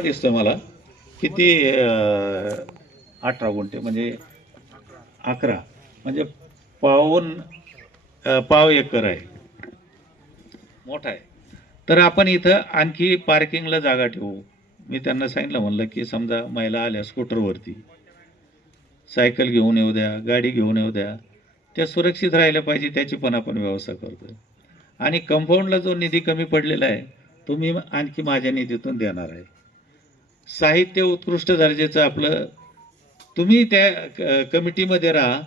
दिसतोय मला किती 18 गुंठे म्हणजे 11 म्हणजे पाऊन पाव एकर आहे, मोठा आहे. तर आपण इथं आणखी पार्किंगला जागा ठेवू. मी त्यांना सांगितलं, म्हणलं की समजा महिला आल्या स्कूटरवरती, सायकल घेऊन येऊ द्या, गाडी घेऊन येऊ द्या, त्या सुरक्षित राहिल्या पाहिजे त्याची पण आपण व्यवस्था करतोय. आणि कंपाऊंडला जो निधी कमी पडलेला आहे तो मी आणखी माझ्या निधीतून देणार आहे. साहित्य उत्कृष्ट दर्जाचं आपलं, तुम्ही त्या कमिटीमध्ये राहा,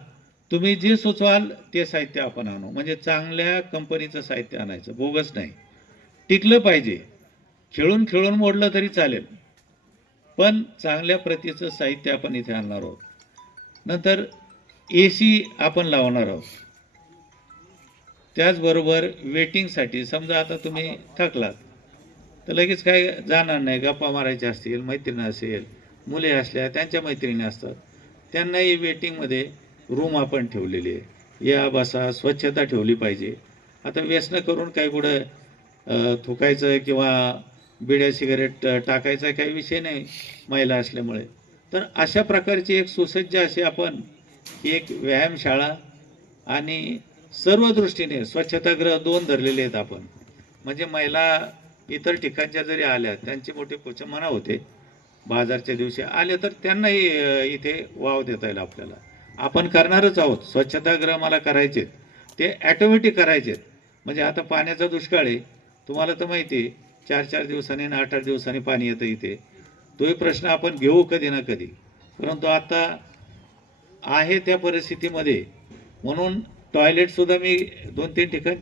तुम्ही जे सुचवाल ते साहित्य आपण आणू. म्हणजे चांगल्या कंपनीचं साहित्य आणायचं, बोगस नाही. टिकलं पाहिजे, खेळून खेळून मोडलं तरी चालेल, पण चांगल्या प्रतीचं साहित्य आपण इथे आणणार आहोत. नंतर AC आपण लावणार आहोत. त्याचबरोबर वेटिंगसाठी समजा आता तुम्ही थकलात तर लगेच काय जाणार नाही, गप्पा मारायच्या असतील, मैत्रिणी असेल, मुले असल्या त्यांच्या मैत्रिणी असतात, त्यांनाही वेटिंगमध्ये रूम आपण ठेवलेली आहे. या बसा, स्वच्छता ठेवली पाहिजे. आता व्यसनं करून काही कुठं थुकायचं किंवा बिड्या सिगारेट टाकायचा काही विषय नाही महिला असल्यामुळे. तर अशा प्रकारची एक सुसज्ज अशी आपण एक व्यायामशाळा आणि सर्व दृष्टीने स्वच्छतागृह 2 धरलेले आहेत आपण. म्हणजे महिला इतर ठिकाणच्या जरी आल्या, त्यांची मोठी कुचमना होते, बाजारच्या दिवशी आले तर त्यांनाही इथे वाव देता येईल आपल्याला. आपण करणारच आहोत, स्वच्छतागृह मला करायचे, ते ॲटोमॅटिक करायचे. म्हणजे आता पाण्याचा दुष्काळ आहे, तुम्हाला तर माहिती आहे, 4-4 दिवसांनी आणि 8-8 दिवसांनी पाणी येतं इथे. तोही प्रश्न आपण घेऊ कधी ना कधी. परंतु आता आहे त्या परिस्थितीमध्ये, म्हणून टॉयलेटसुद्धा मी 2-3 ठिकाणी